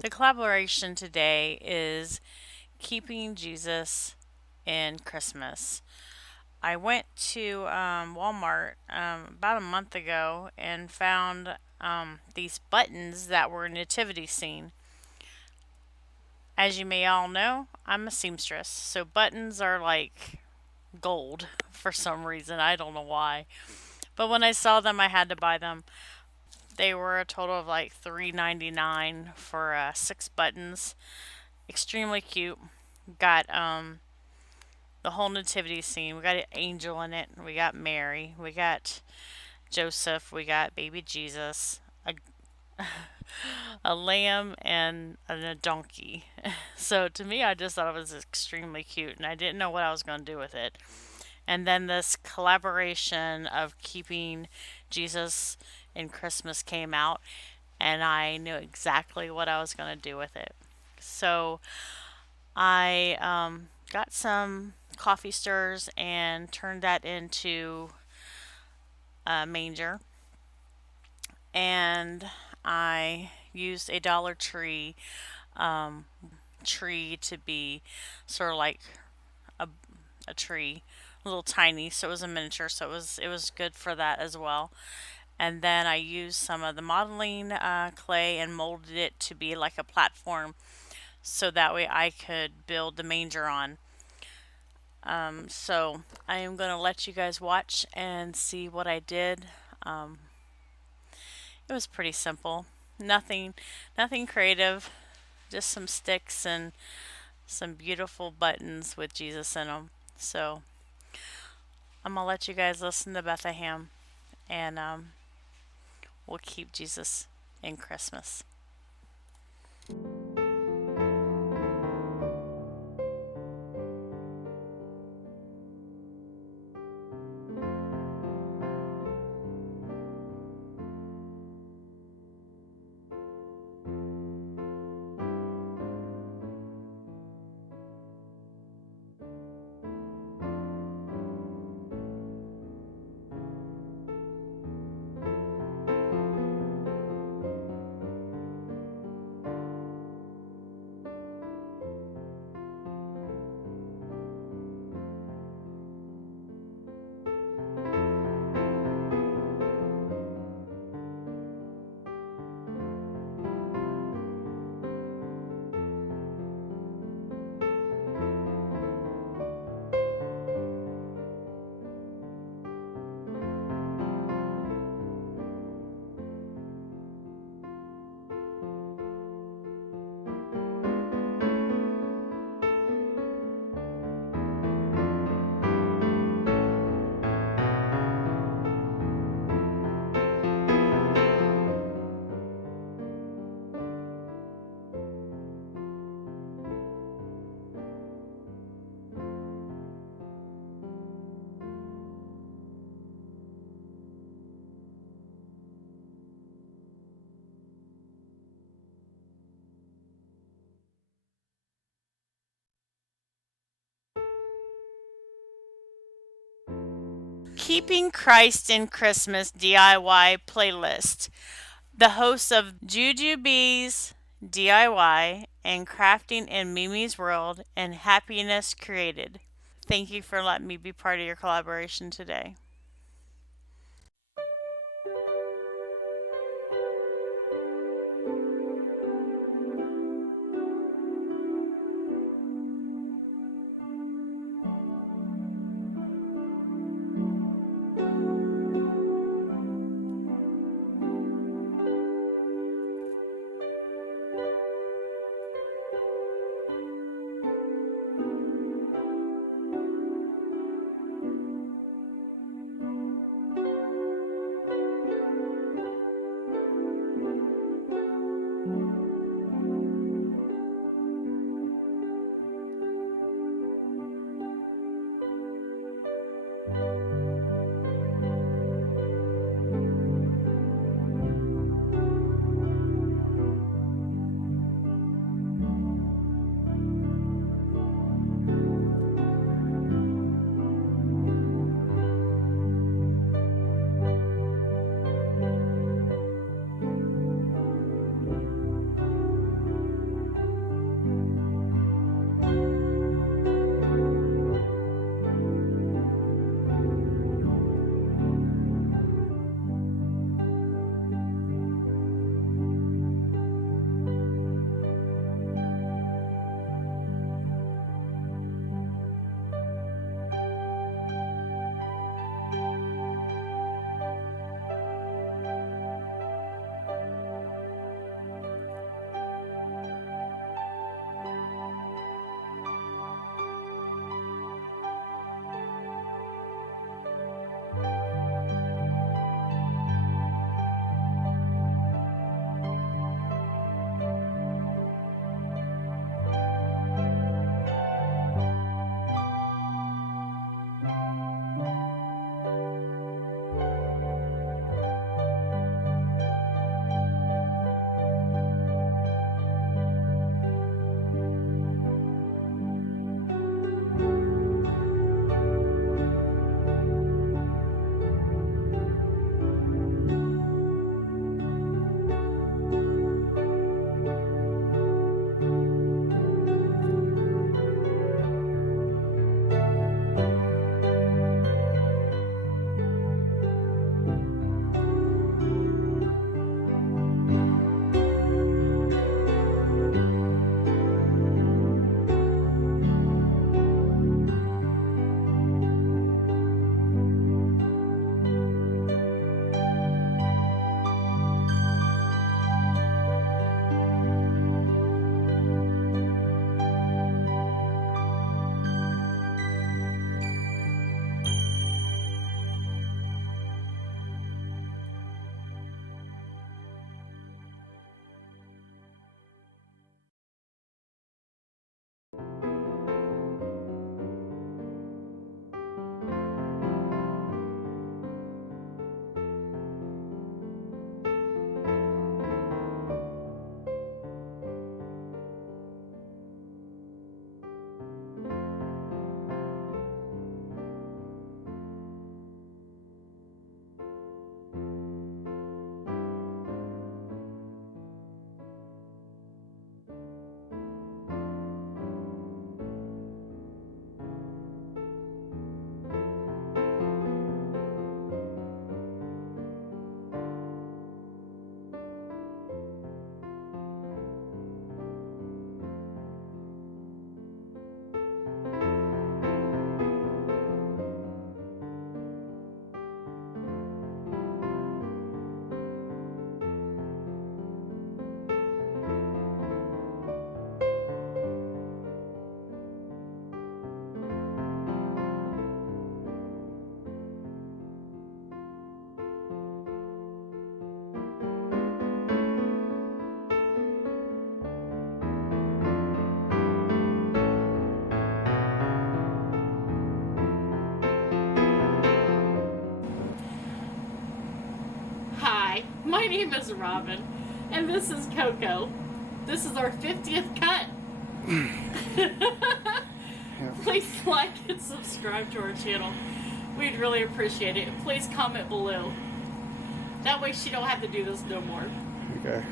The collaboration today is keeping Jesus in Christmas. I went to Walmart about a month ago and found these buttons that were nativity scene. As you may all know, I'm a seamstress, so buttons are like gold for some reason. I don't know why. But when I saw them, I had to buy them. They were a total of like $3.99 for six buttons. Extremely cute. Got the whole nativity scene. We got an angel in it. We got Mary. We got Joseph. We got baby Jesus. A lamb and a donkey. So to me, I just thought it was extremely cute, and I didn't know what I was going to do with it. And then this collaboration of keeping Jesus in Christmas came out, and I knew exactly what I was going to do with it. So I got some coffee stirs and turned that into a manger, and I used a Dollar Tree tree to be sort of like a, a tree, a little tiny, so it was a miniature, so it was good for that as well. And then I used some of the modeling clay and molded it to be like a platform, so that way I could build the manger on. So I am going to let you guys watch and see what I did. Um, it was pretty simple. Nothing, nothing creative. Just some sticks and some beautiful buttons with Jesus in them. So I'm gonna let you guys listen to Bethlehem, and we'll keep Jesus in Christmas. Keeping Christ in Christmas DIY playlist. The hosts of Juju Bees DIY and Crafting in Mimi's World and Happiness Created. Thank you for letting me be part of your collaboration today. name is Robin, and this is Coco. This is our 50th cut. Please like and subscribe to our channel. We'd really appreciate it. Please comment below. That way she don't have to do this no more. Okay.